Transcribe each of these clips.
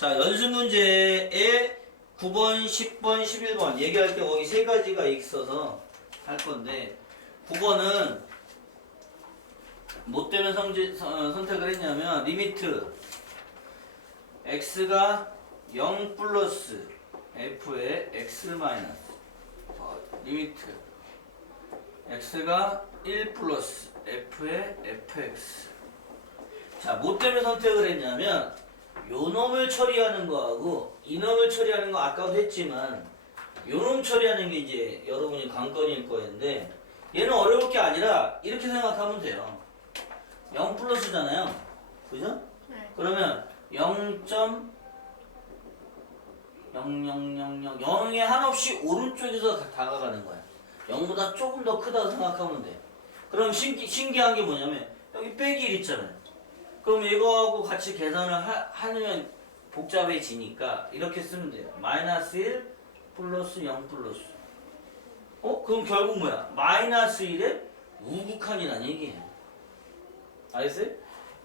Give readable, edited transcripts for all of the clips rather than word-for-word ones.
자, 연습 문제에 9번, 10번, 11번 얘기할 때 거기 세 가지가 있어서 할 건데 9번은 뭐 때문에 선택을 했냐면 리미트 x가 0 플러스 f의 x 마이너스 리미트 x가 1 플러스 f의 fx. 자, 뭐 때문에 선택을 했냐면 요 놈을 처리하는 거하고 이 놈을 처리하는 거 아까도 했지만 요 놈 처리하는 게 이제 여러분이 관건일 거였는데 얘는 어려울 게 아니라 이렇게 생각하면 돼요. 0 플러스잖아요. 그죠? 네. 그러면 0.00000 0에 한없이 오른쪽에서 다가가는 거야. 0보다 조금 더 크다고 생각하면 돼. 그럼 신기한 게 뭐냐면 여기 빼기 1 있잖아요. 그럼 이거하고 같이 계산을 하면 복잡해지니까 이렇게 쓰면 돼요. 마이너스 1 플러스 0 플러스. 그럼 결국 뭐야? 마이너스 1에 우극한이라는 얘기예요. 알겠어요?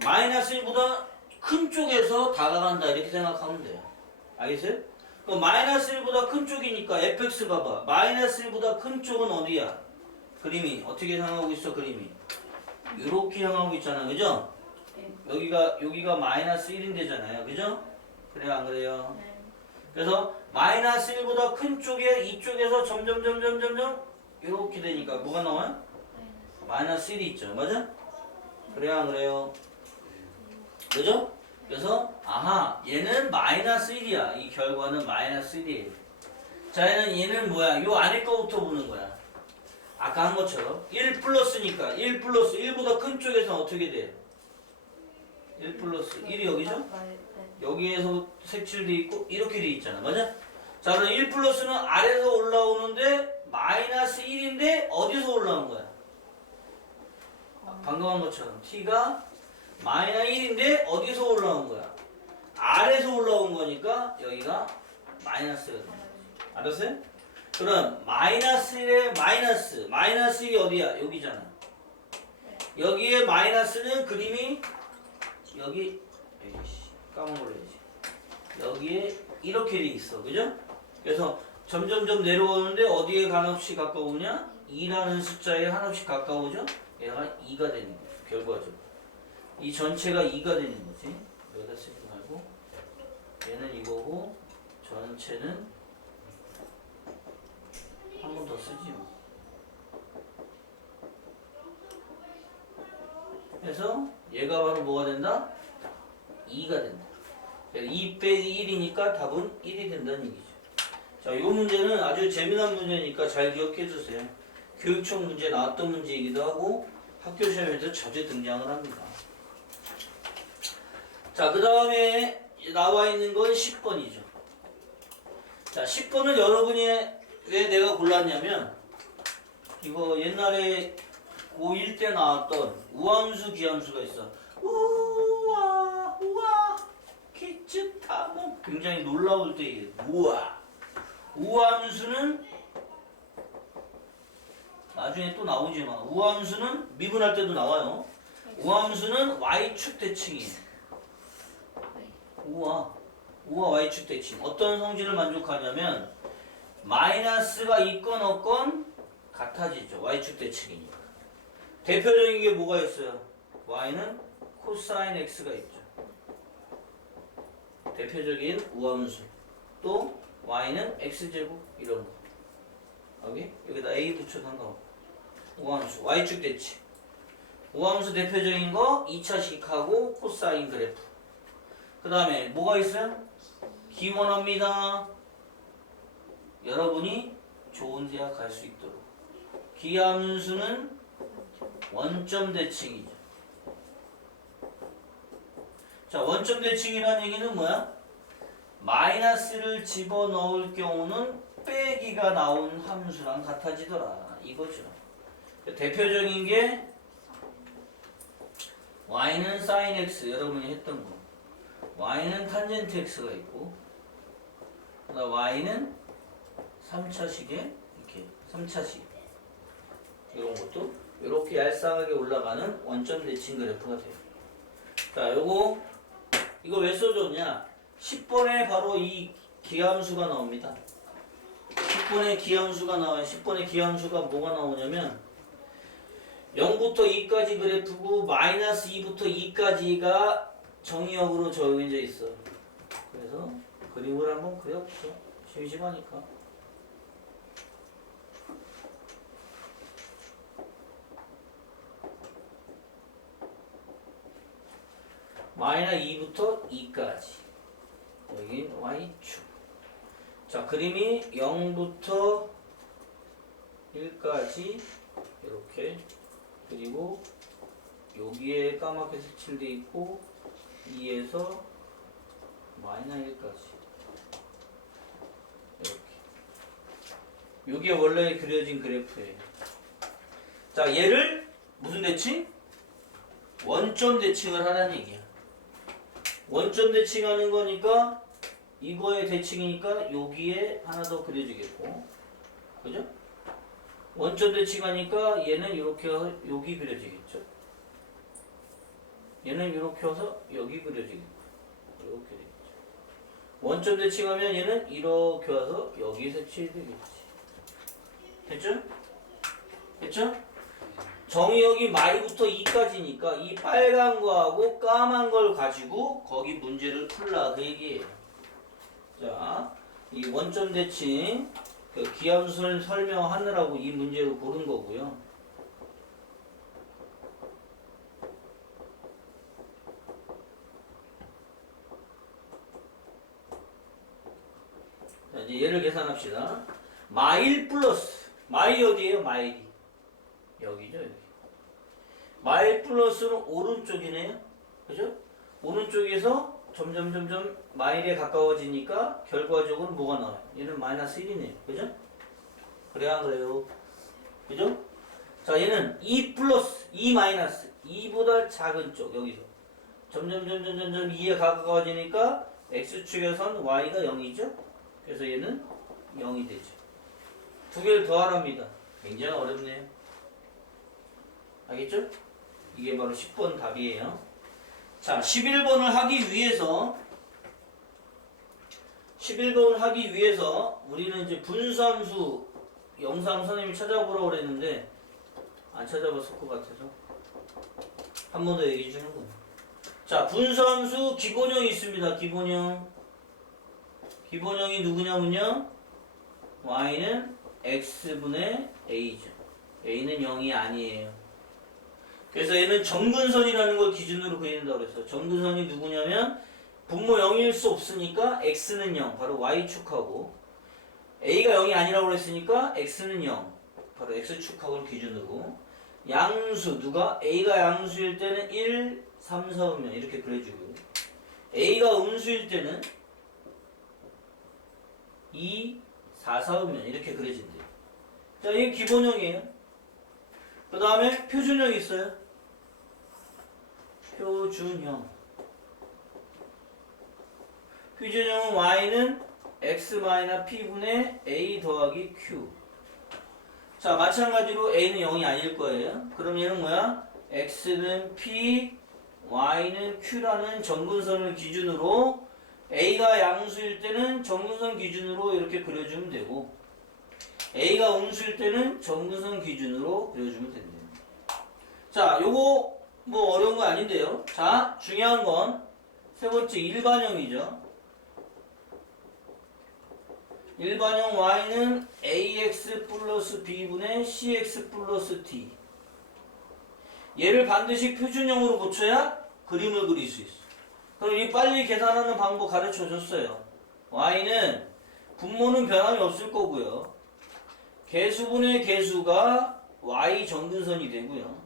마이너스 1보다 큰 쪽에서 다가간다 이렇게 생각하면 돼요. 알겠어요? 그럼 마이너스 1보다 큰 쪽이니까 fx 봐봐. 마이너스 1보다 큰 쪽은 어디야? 그림이 어떻게 향하고 있어? 그림이 이렇게 향하고 있잖아. 그죠? 여기가 마이너스 1인데잖아요. 그죠? 그래요 안 그래요? 네. 그래서 마이너스 1보다 큰 쪽에 이쪽에서 점점 이렇게 되니까 뭐가 나와요? 마이너스 1이 있죠. 맞아? 그래요 안 그래요? 그죠? 그래서 아하 얘는 마이너스 1이야. 이 결과는 마이너스 1이에요. 자, 얘는 뭐야? 요 안에 거부터 보는 거야. 아까 한 것처럼 1 플러스니까 1 플러스 1보다 큰 쪽에서 어떻게 돼요? 1 플러스 1이 여기죠? 여기에서 색칠돼 있고 이렇게 돼 있잖아. 맞아? 자, 그럼 1 플러스는 아래에서 올라오는데 마이너스 1인데 어디서 올라온 거야? 방금 한 것처럼 t가 마이너스 1인데 어디서 올라온 거야? 아래에서 올라온 거니까 여기가 마이너스가 됩니다. 알았어요? 그럼 마이너스 1에 마이너스 1이 어디야? 여기잖아. 여기에 마이너스는 그림이 여기 까먹어야지. 여기에 이렇게 돼 있어. 그죠? 그래서 점점점 내려오는데 어디에 한없이 가까우냐? 2라는 숫자에 한없이 가까우죠? 얘가 2가 되는 거죠. 결과적으로. 이 전체가 2가 되는 거지. 여기다 쓰지 말고 얘는 이거고 전체는 한 번 더 쓰지 뭐. 그래서 얘가 바로 뭐가 된다? 2가 된다. 2 빼기 1이니까 답은 1이 된다는 얘기죠. 자, 이 문제는 아주 재미난 문제니까 잘 기억해 주세요. 교육청 문제 나왔던 문제이기도 하고 학교 시험에도 자주 등장을 합니다. 자, 그 다음에 나와 있는 건 10번이죠. 자, 10번은 여러분이 왜 내가 골랐냐면 이거 옛날에 고1 때 나왔던 우함수 기함수가 있어. 우와 기츠타모 굉장히 놀라울 때 우와. 우함수는 나중에 또 나오지만 우함수는 미분할 때도 나와요. 우함수는 y축 대칭이에요. 우와 y축 대칭. 어떤 성질을 만족하냐면 마이너스가 있건 없건 같아지죠. y축 대칭이니까. 대표적인 게 뭐가 있어요? y는 코사인 x가 있죠. 대표적인 우함수. 또 y는 x제곱 이런 거. 여기다 a 붙여도 상관없고. 우함수 y축 대칭. 우함수 대표적인 거 2차식하고 코사인 그래프. 그 다음에 뭐가 있어요? 기원합니다. 여러분이 좋은 대학 갈 수 있도록. 기함수는 원점 대칭이죠. 자, 원점 대칭이라는 얘기는 뭐야? 마이너스를 집어넣을 경우는 빼기가 나온 함수랑 같아지더라. 이거죠. 대표적인 게 y는 sin x 여러분이 했던 거. y는 탄젠트 x가 있고 그다음 y는 3차식에 이렇게 3차식 이런 것도 이렇게 얄쌍하게 올라가는 원점 대칭 그래프가 돼요. 자, 이거 왜 써줬냐? 10번에 바로 이 기함수가 나옵니다. 10번에 기함수가 나와요. 10번에 기함수가 뭐가 나오냐면 0부터 2까지 그래프고 마이너스 2부터 2까지가 정의역으로 정해져 있어. 그래서 그림을 한번 그려보죠. 심심하니까. 마이너스 2부터 2까지. 여기 Y축. 자, 그림이 0부터 1까지 이렇게, 그리고 여기에 까맣게 색칠돼 있고 2에서 마이너스 1까지 이렇게. 이게 원래 그려진 그래프예요. 자, 얘를 무슨 대칭? 원점 대칭을 하라는 얘기야. 원점 대칭하는 거니까 이거의 대칭이니까 여기에 하나 더 그려지겠고, 그죠? 원점 대칭하니까 얘는 이렇게 여기 그려지겠죠. 얘는 이렇게 와서 여기 그려지겠고, 이렇게 되겠죠. 원점 대칭하면 얘는 이렇게 와서 여기 색칠되겠지. 됐죠? 됐죠? 정의역이 마이부터 2까지니까 이 빨간 거하고 까만 걸 가지고 거기 문제를 풀라 그 얘기예요. 자, 이 원점 대칭 그 기함수를 설명하느라고 이 문제를 고른 거고요. 자, 이제 얘를 계산합시다. 마일 플러스 마일 어디에요? 마일이 여기죠, 여기. 마일 플러스는 오른쪽이네요. 그죠? 오른쪽에서 점점 마일에 가까워지니까 결과적으로 뭐가 나와요? 얘는 마이너스 1이네요. 그죠? 그래야 안 그래요? 그죠? 자, 얘는 2 플러스 2 마이너스 2보다 작은 쪽 여기서 점점 2에 가까워지니까 x축에선 y가 0이죠? 그래서 얘는 0이 되죠. 두 개를 더하랍니다. 굉장히 어렵네요. 알겠죠? 이게 바로 10번 답이에요. 자, 11번을 하기 위해서 우리는 이제 분수함수 영상 선생님이 찾아보라고 그랬는데 안 찾아봤을 것 같아서 한 번 더 얘기해 주는군. 자, 분수함수 기본형이 있습니다. 기본형이 누구냐면요, y는 x분의 a죠. a는 0이 아니에요. 그래서 얘는 정근선이라는 걸 기준으로 그린다고 그랬어요. 정근선이 누구냐면 분모 0일 수 없으니까 x는 0, 바로 y축하고, a가 0이 아니라고 그랬으니까 x는 0, 바로 x축하고를 기준으로, 양수 누가 a가 양수일 때는 1, 3, 4면 이렇게 그려주고, a가 음수일 때는 2, 4, 4면 이렇게 그려진대요. 자, 이게 기본형이에요. 그 다음에 표준형이 있어요. 표준형은 y는 x-p분의 a 더하기 q. 자, 마찬가지로 a는 0이 아닐 거예요. 그럼 얘는 뭐야? x는 p, y는 q라는 정근선을 기준으로 a가 양수일 때는 정근선 기준으로 이렇게 그려주면 되고, a가 음수일 때는 정근선 기준으로 그려주면 된대요. 자, 요거 뭐 어려운 거 아닌데요. 자, 중요한 건 세 번째 일반형이죠. 일반형 y는 ax 플러스 b분의 cx 플러스 d. 얘를 반드시 표준형으로 고쳐야 그림을 그릴 수 있어. 그럼 이 빨리 계산하는 방법 가르쳐 줬어요. y는 분모는 변함이 없을 거고요. 개수분의 개수가 y 정근선이 되고요.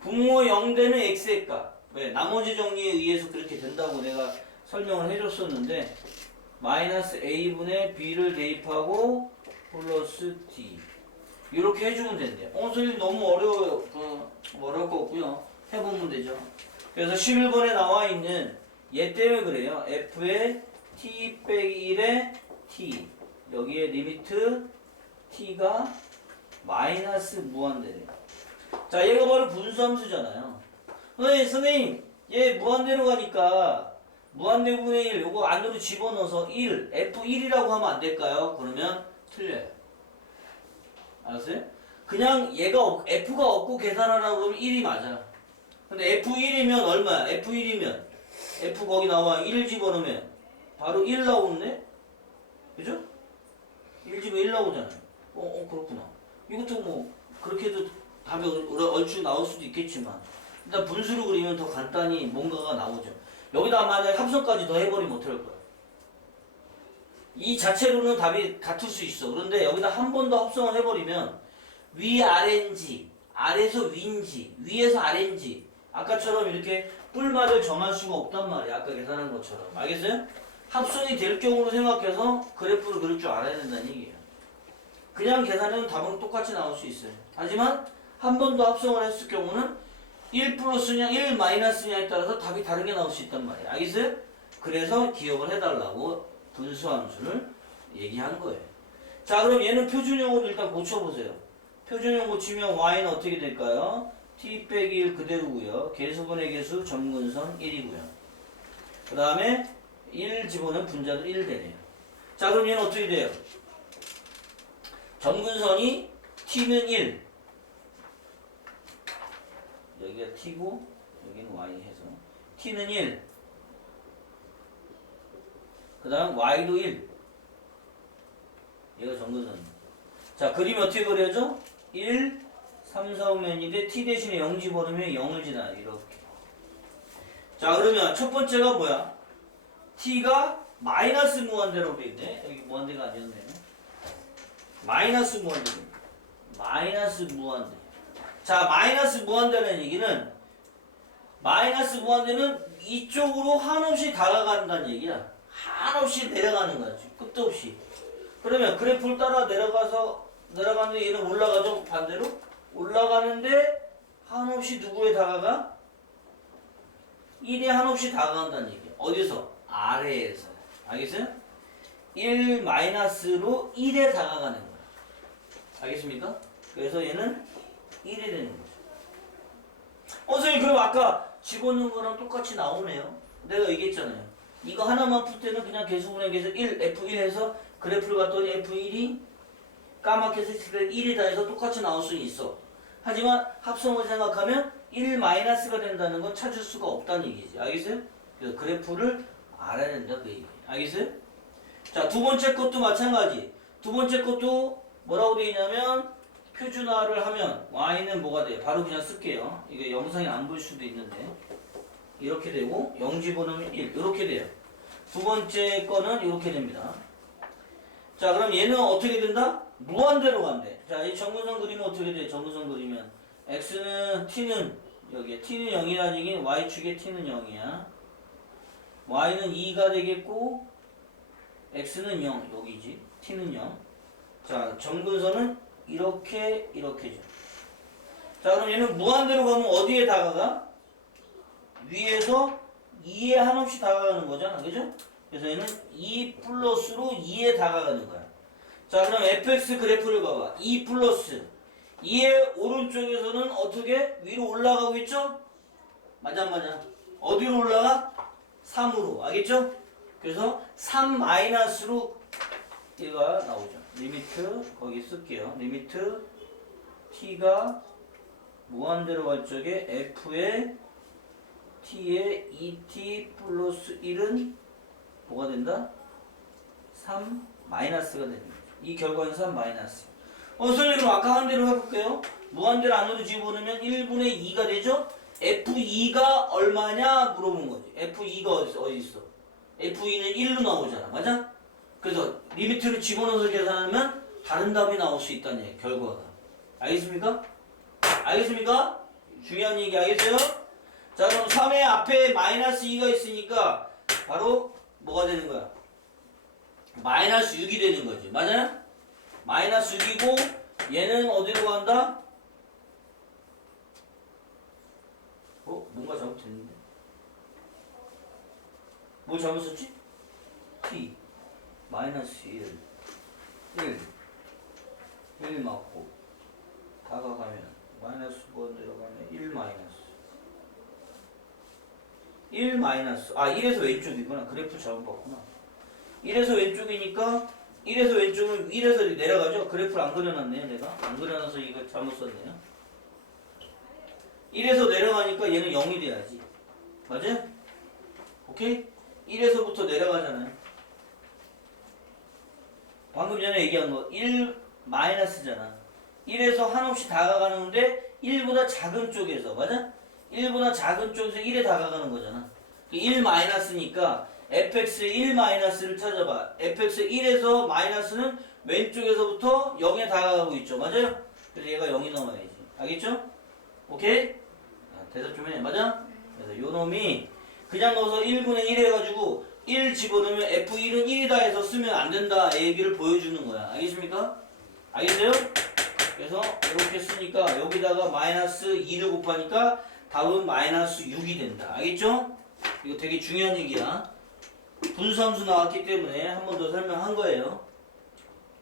분모 0되는 x의 값. 왜? 나머지 정리에 의해서 그렇게 된다고 내가 설명을 해줬었는데, 마이너스 a분의 b를 대입하고 플러스 d. 이렇게 해주면 된대요. 선생님 너무 어려워요. 어려울 거 없고요. 해보면 되죠. 그래서 11번에 나와 있는 얘 때문에 그래요. f의 t 빼기 1의 t. 여기에 리미트 t가 마이너스 무한대래요. 자, 얘가 바로 분수함수잖아요. 선생님, 얘 무한대로 가니까 무한대분의 1 요거 안으로 집어넣어서 1 F1이라고 하면 안 될까요? 그러면 틀려요. 알았어요? 그냥 얘가 F가 없고 계산하라고 그러면 1이 맞아. 근데 F1이면 얼마야? F1이면 F 거기 나와 1 집어넣으면 바로 1 나오는데? 그죠? 1 집어 1 나오잖아요. 그렇구나. 이것도 뭐 그렇게 해도 답이 얼추 나올 수도 있겠지만 일단 분수로 그리면 더 간단히 뭔가가 나오죠. 여기다 만약에 합성까지 더 해버리면 어떡할 거야? 이 자체로는 답이 같을 수 있어. 그런데 여기다 한 번 더 합성을 해버리면 위아래인지 아래에서 위인지 위에서 아래인지 아까처럼 이렇게 뿔말을 정할 수가 없단 말이야. 아까 계산한 것처럼. 알겠어요? 합성이 될 경우로 생각해서 그래프를 그릴 줄 알아야 된다는 얘기예요. 그냥 계산해도 답은 똑같이 나올 수 있어요. 하지만 한 번 더 합성을 했을 경우는 1 플러스냐 1 마이너스냐에 따라서 답이 다르게 나올 수 있단 말이에요. 알겠어요? 그래서 기억을 해달라고 분수함수를 얘기한 거예요. 자, 그럼 얘는 표준형으로 일단 고쳐보세요. 표준형 고치면 y는 어떻게 될까요? t 빼기 1 그대로고요. 개수분의 개수 점근선 1이고요. 그 다음에 1 집어넣으면 분자도 1 되네요. 자, 그럼 얘는 어떻게 돼요? 점근선이 t는 1 여기가 t고 여기는 y 해서 t는 1 그 다음 y도 1 얘가 점근선. 자, 그림이 어떻게 그려져? 1, 3, 4, 5면인데 t 대신에 0 집어넣으면 0을 지나요. 이렇게. 자, 그러면 첫 번째가 뭐야? t가 마이너스 무한대라고 되어있네. 여기 무한대가 아니었네. 마이너스 무한대. 마이너스 무한대. 자, 마이너스 무한대라는 얘기는 마이너스 무한대는 이쪽으로 한없이 다가간다는 얘기야. 한없이 내려가는 거야. 끝도 없이. 그러면 그래프를 따라 내려가는데 얘는 올라가죠? 반대로? 올라가는데 한없이 누구에 다가가? 1에 한없이 다가간다는 얘기야. 어디서? 아래에서. 알겠어요? 1 마이너스로 1에 다가가는 거야. 알겠습니까? 그래서 얘는 1이 되는 거죠. 선생님, 그럼 아까 집어넣은 거랑 똑같이 나오네요. 내가 얘기했잖아요. 이거 하나만 풀 때는 그냥 개수분의 개수 1, F1 해서 그래프를 봤더니 F1이 까맣게 했을 때 1이다 해서 똑같이 나올 수는 있어. 하지만 합성을 생각하면 1 마이너스가 된다는 건 찾을 수가 없다는 얘기지. 알겠어요? 그래서 그래프를 알아야 된다 그 얘기. 알겠어요? 자, 두 번째 것도 마찬가지. 두 번째 것도 뭐라고 되어 있냐면 표준화를 하면 y는 뭐가 돼요? 바로 그냥 쓸게요. 이게 영상이 안 보일 수도 있는데 이렇게 되고 0 집어넣으면 1 이렇게 돼요. 두 번째 거는 이렇게 됩니다. 자, 그럼 얘는 어떻게 된다? 무한대로 간대. 자, 이 정근선 그리면 어떻게 돼? 정근선 그리면 x는 t는 여기에 t는 0이라는 얘기는 y축에 t는 0이야. y는 2가 되겠고 x는 0 여기지. t는 0. 자, 정근선은 이렇게죠. 자, 그럼 얘는 무한대로 가면 어디에 다가가? 위에서 2에 한없이 다가가는 거잖아. 그죠? 그래서 얘는 2 플러스로 2에 다가가는 거야. 자, 그럼 fx 그래프를 봐봐. 2 플러스 2의 오른쪽에서는 어떻게? 위로 올라가고 있죠? 맞아 안 맞아? 어디로 올라가? 3으로. 알겠죠? 그래서 3 마이너스로 얘가 나오죠. 리미트 거기 쓸게요. 리미트 t가 무한대로 갈 적에 f의 t의 2t 플러스 1은 뭐가 된다? 3 마이너스가 되는 거죠. 이 결과는 3 마이너스. 선생님, 그럼 아까 한 대로 해볼게요. 무한대로 안으로 집어넣으면 1분의 2가 되죠? F2가 얼마냐 물어본 거지. F2가 어디 있어? F2는 1로 나오잖아. 맞아? 그래서 리미트를 집어넣어서 계산하면 다른 답이 나올 수 있다는 얘기, 결과가. 알겠습니까? 알겠습니까? 중요한 얘기 알겠어요? 자, 그럼 3의 앞에 마이너스 2가 있으니까 바로 뭐가 되는 거야? 마이너스 6이 되는 거지. 맞아요? 마이너스 6이고 얘는 어디로 간다? 뭔가 잘못됐는데? 뭘 잘못 썼지? t 마이너스 1 맞고 다가가면 마이너스 9번 들어가면 1 마이너스 1 마이너스 1에서 왼쪽이구나. 그래프 잘못 봤구나. 1에서 왼쪽이니까 1에서 왼쪽은 1에서 내려가죠. 그래프를 안 그려놨네요. 내가 안 그려놔서 이거 잘못 썼네요. 1에서 내려가니까 얘는 0이 돼야지. 맞아요? 오케이? 1에서부터 내려가잖아요. 방금 전에 얘기한 거 1 마이너스잖아. 1에서 한없이 다가가는데 1보다 작은 쪽에서 맞아? 1보다 작은 쪽에서 1에 다가가는 거잖아. 1 마이너스니까 fx의 1 마이너스를 찾아봐. fx의 1에서 마이너스는 왼쪽에서부터 0에 다가가고 있죠. 맞아요? 그래서 얘가 0이 넘어야지. 알겠죠? 오케이? 대답 좀 해. 맞아? 그래서 요 놈이 그냥 넣어서 1분의 1 해가지고 1 집어넣으면 f1은 1이다 해서 쓰면 안 된다. 얘기를 보여주는 거야. 알겠습니까? 알겠어요? 그래서 이렇게 쓰니까 여기다가 마이너스 2를 곱하니까 답은 마이너스 6이 된다. 알겠죠? 이거 되게 중요한 얘기야. 분수함수 나왔기 때문에 한 번 더 설명한 거예요.